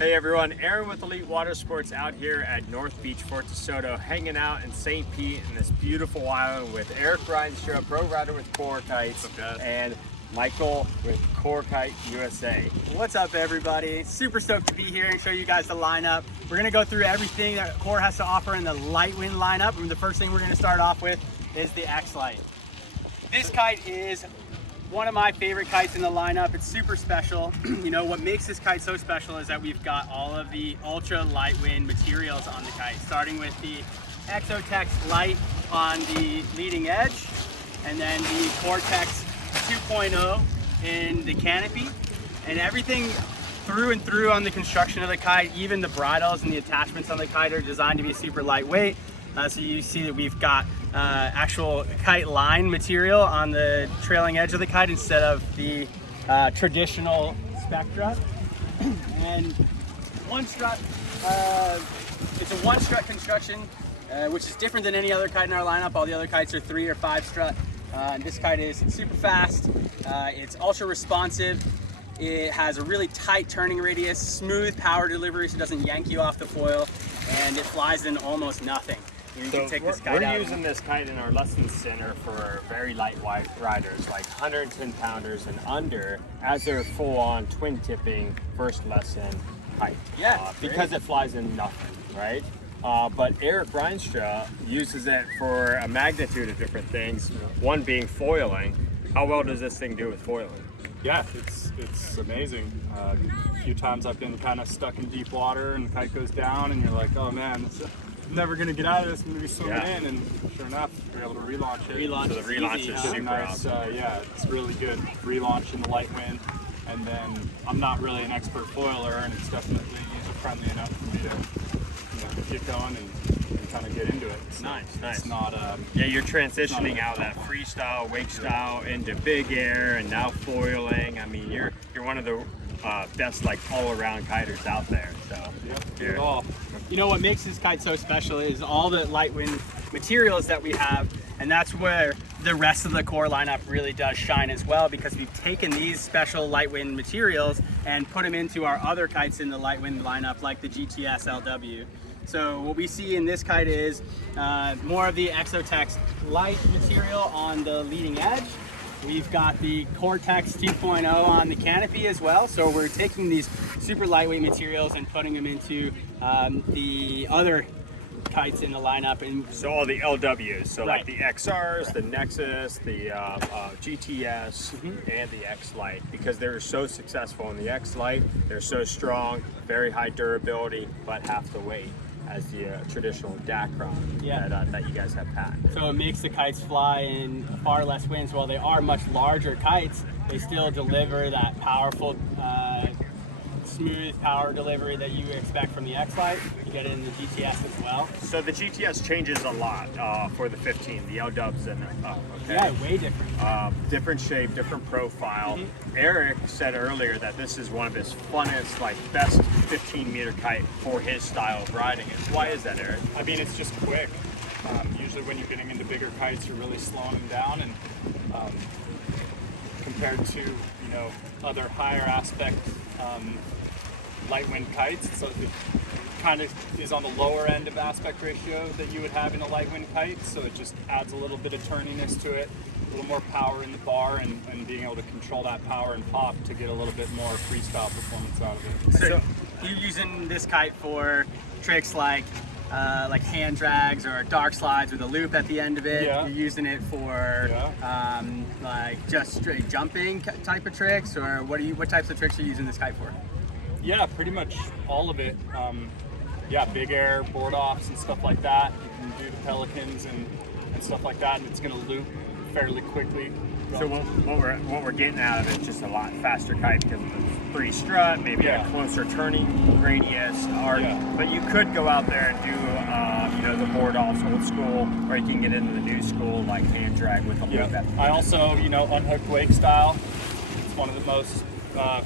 Hey everyone, Aaron with Elite Water Sports out here at North Beach, Fort DeSoto, hanging out in St. Pete in this beautiful island with Eric Reinstra, pro rider with Core Kites, and Michael with Core Kite USA. What's up everybody? Super stoked to be here and show you guys the lineup. We're gonna go through everything that Core has to offer in the light wind lineup. And the first thing we're gonna start off with is the X-Lite. This kite is one of my favorite kites in the lineup. It's super special. You know, what makes this kite so special is that we've got all of the ultra light wind materials on the kite, starting with the X-Lite on the leading edge, and then the Cortex 2.0 in the canopy, and everything through and through on the construction of the kite, even the bridles and the attachments on the kite are designed to be super lightweight. So you see that we've got actual kite line material on the trailing edge of the kite instead of the traditional spectra. And one strut, it's a one strut construction, which is different than any other kite in our lineup. All the other kites are 3 or 5 strut. And this kite is super fast, it's ultra responsive, it has a really tight turning radius, smooth power delivery so it doesn't yank you off the foil, and it flies in almost nothing. You can take this kite out. We're using this kite in our lesson center for very lightweight riders, like 110 pounders and under, as their full-on twin tipping first lesson kite. Yeah, because it flies in nothing, right? But Eric Reinstra uses it for a magnitude of different things, one being foiling. How well does this thing do with foiling? Yeah, it's amazing. A few times I've been kind of stuck in deep water and the kite goes down and you're like, oh man, I'm never going to get out of this, I'm going to be swimming in, and sure enough, we're able to relaunch it. So the relaunch is super nice. Yeah, it's really good relaunch in the light wind. And then I'm not really an expert foiler, and it's definitely user-friendly enough for me to get going and kind of get into it. So nice. It's not yeah, you're transitioning out of that freestyle, wake style into big air, and now foiling. I mean, you're one of the best like all-around kiters out there. So yep, all. You know what makes this kite so special is all the light wind materials that we have, and that's where the rest of the Core lineup really does shine as well, because we've taken these special light wind materials and put them into our other kites in the light wind lineup, like the GTS LW. So what we see in this kite is more of the Exotex light material on the leading edge. We've got the Cortex 2.0 on the canopy as well. So we're taking these super lightweight materials and putting them into the other kites in the lineup. And so all the LWs, so like the XRs, the Nexus, the GTS, and the X-Lite, because they're so successful in the X-Lite. They're so strong, very high durability, but half the weight as the traditional Dacron that you guys have patented. So it makes the kites fly in far less winds. While they are much larger kites, they still deliver that powerful, smooth power delivery that you expect from the X-Lite. You get it in the GTS as well. So the GTS changes a lot for the 15, the L-dubs and okay. Yeah, way different. Different shape, different profile. Eric said earlier that this is one of his funnest, like best 15-meter kite for his style of riding it. Why is that, Eric? I mean, it's just quick. Usually when you're getting into bigger kites, you're really slowing them down, and compared to other higher aspect light wind kites, so it kind of is on the lower end of aspect ratio that you would have in a light wind kite, so it just adds a little bit of turniness to it, a little more power in the bar, and being able to control that power and pop to get a little bit more freestyle performance out of it. So you're using this kite for tricks like hand drags or dark slides with a loop at the end of it. Yeah. You're using it for like just straight jumping type of tricks, or what types of tricks are you using this kite for? Yeah, pretty much all of it. Yeah, big air, board offs and stuff like that. You can do the pelicans and stuff like that, and it's going to loop fairly quickly. So what we're getting out of it is just a lot faster kite because of the free strut, maybe a closer turning radius, but you could go out there and do the board offs old school, or you can get into the new school like hand drag with a loop. I also unhooked wake style. It's one of the most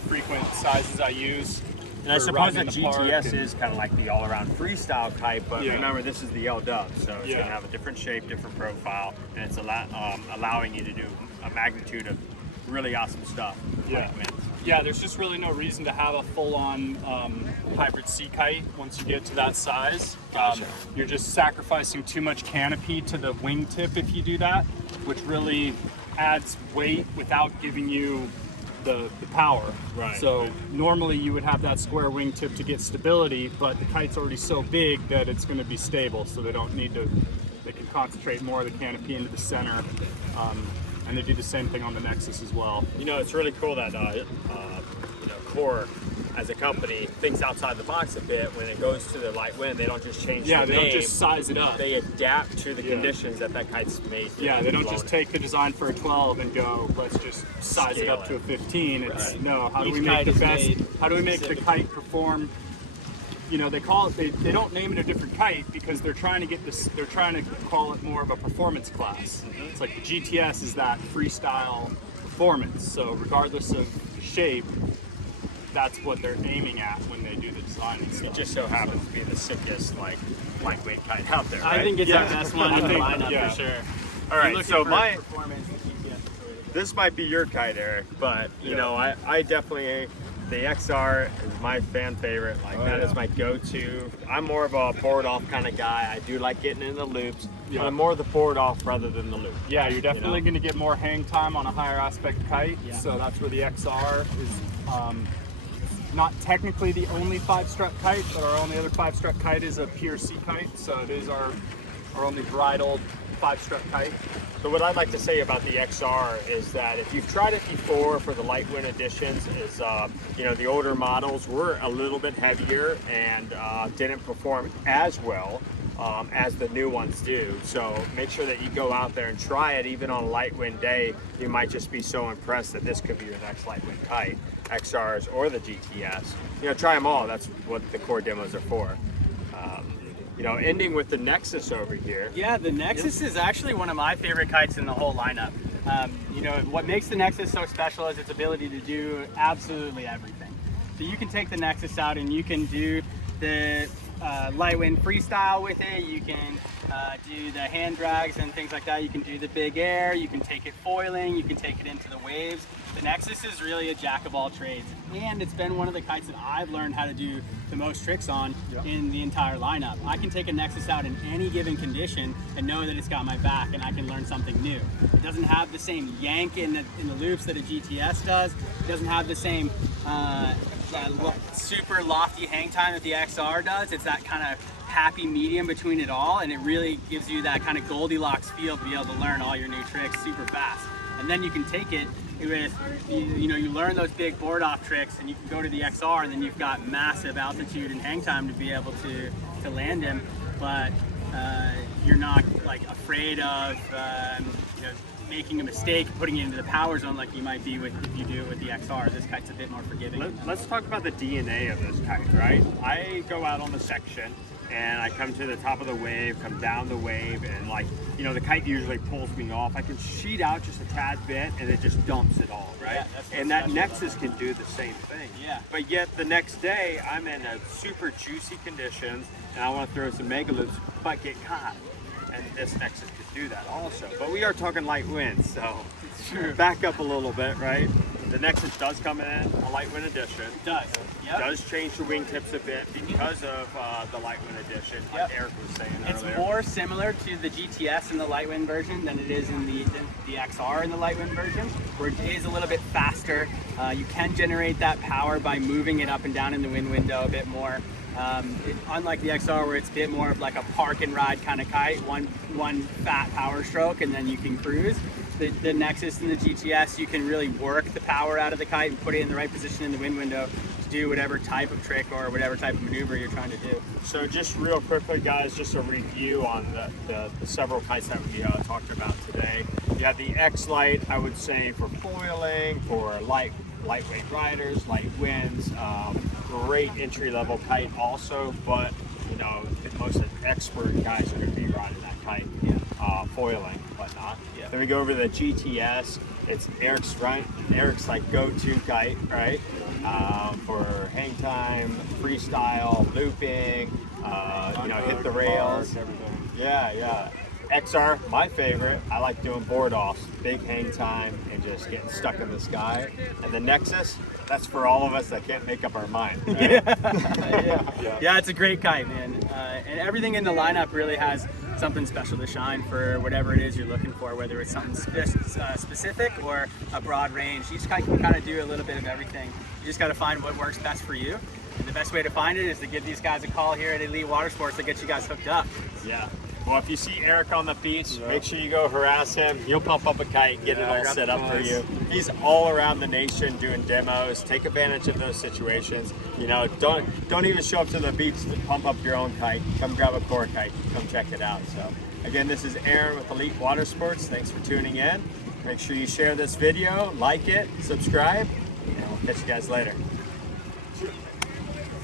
frequent sizes I use. And I suppose the GTS is kind of like the all-around freestyle kite, but remember this is the L-dub, so it's going to have a different shape, different profile, and it's allowing you to do a magnitude of really awesome stuff. Yeah. Like Yeah, there's just really no reason to have a full-on hybrid sea kite once you get to that size. Gotcha. You're just sacrificing too much canopy to the wingtip if you do that, which really adds weight without giving you the power. Right. So normally you would have that square wingtip to get stability, but the kite's already so big that it's going to be stable, so they don't need to. They can concentrate more of the canopy into the center. And they do the same thing on the Nexus as well. You know, it's really cool that Core as a company thinks outside the box a bit. When it goes to the light wind, they don't just change the They name. don't just size it up. They adapt to the conditions that kite's made. They don't just take the design for a 12 and go, let's just size it up to a 15. It's no, how do we make the best? How do we make the kite perform? You know, they call it. They don't name it a different kite because they're trying to get this. They're trying to call it more of a performance class. It's like the GTS is that freestyle performance. So regardless of shape, that's what they're aiming at when they do the design and stuff. It just so happens to be the sickest lightweight kite out there. Right? I think it's our best one in the lineup for sure. All right, so This this might be your kite, Eric, but you know, I definitely. The XR is my fan favorite. That is my go-to. I'm more of a board off kind of guy. I do like getting in the loops. But I'm more the board off rather than the loop. Yeah, you're definitely going to get more hang time on a higher aspect kite. Yeah. So that's where the XR is not technically the only 5-strut kite, but our only other 5-strut kite is a pure sea kite. So it is our only bridled 5-strut kite. So what I'd like to say about the XR is that if you've tried it before for the light wind editions, is the older models were a little bit heavier and didn't perform as well as the new ones do. So make sure that you go out there and try it even on a light wind day. You might just be so impressed that this could be your next light wind kite, XRs or the GTS. You know, try them all. That's what the Core demos are for. Ending with the Nexus over here. Yeah, the Nexus is actually one of my favorite kites in the whole lineup. What makes the Nexus so special is its ability to do absolutely everything. So you can take the Nexus out and you can do the light wind freestyle with it. You can do the hand drags and things like that. You can do the big air. You can take it foiling. You can take it into the waves. The Nexus is really a jack of all trades, and it's been one of the kites that I've learned how to do the most tricks on in the entire lineup. I can take a Nexus out in any given condition and know that it's got my back, and I can learn something new. It doesn't have the same yank in the loops that a GTS does. It doesn't have the same super lofty hang time that the XR does. It's that kind of happy medium between it all, and it really gives you that kind of Goldilocks feel to be able to learn all your new tricks super fast. And then you can take it with, you learn those big board off tricks, and you can go to the XR, and then you've got massive altitude and hang time to be able to land him, but you're not afraid of making a mistake, putting it into the power zone like you might be if you do it with the XR. This kite's a bit more forgiving. Let's talk about the DNA of this kite, right? I go out on the section and I come to the top of the wave, come down the wave, and the kite usually pulls me off. I can sheet out just a tad bit and it just dumps it all, right? Yeah, that's and that Nexus can do the same thing. Yeah. But yet the next day I'm in a super juicy conditions and I want to throw some mega loops, but get caught. And this Nexus could do that also. But we are talking light winds, so back up a little bit, right? The Nexus does come in a light wind edition. It does. Yep. Does change the wingtips a bit because of the light wind edition, like Eric was saying earlier. It's more similar to the GTS in the light wind version than it is in the XR in the light wind version, where it is a little bit faster. You can generate that power by moving it up and down in the wind window a bit more. Unlike the XR, where it's a bit more of like a park and ride kind of kite, one fat power stroke and then you can cruise. The Nexus and the GTS, you can really work the power out of the kite and put it in the right position in the wind window to do whatever type of trick or whatever type of maneuver you're trying to do. So just real quickly, guys, just a review on the several kites that we talked about today. You have the X-Lite, I would say, for foiling, for lightweight riders, light winds, great entry-level kite also, but the most expert guys are going to be riding that kite, foiling, whatnot. Yeah. Then we go over to the GTS. It's Eric's go-to kite, right? For hang time, freestyle, looping, hit the rails. Everything. Yeah. XR, my favorite. I like doing board offs. big hang time and just getting stuck in the sky. And the Nexus, that's for all of us that can't make up our mind. Right? Yeah, it's a great kite, man. And everything in the lineup really has something special to shine for whatever it is you're looking for, whether it's something specific or a broad range. Each kite can kind of do a little bit of everything. You just got to find what works best for you. And the best way to find it is to give these guys a call here at Elite Water Sports to get you guys hooked up. Yeah. Well, if you see Eric on the beach, make sure you go harass him. He'll pump up a kite, get it all set up for you. He's all around the nation doing demos. Take advantage of those situations. You know, don't even show up to the beach to pump up your own kite. Come grab a core kite. Come check it out. So, again, this is Aaron with Elite Water Sports. Thanks for tuning in. Make sure you share this video, like it, subscribe, and we'll catch you guys later.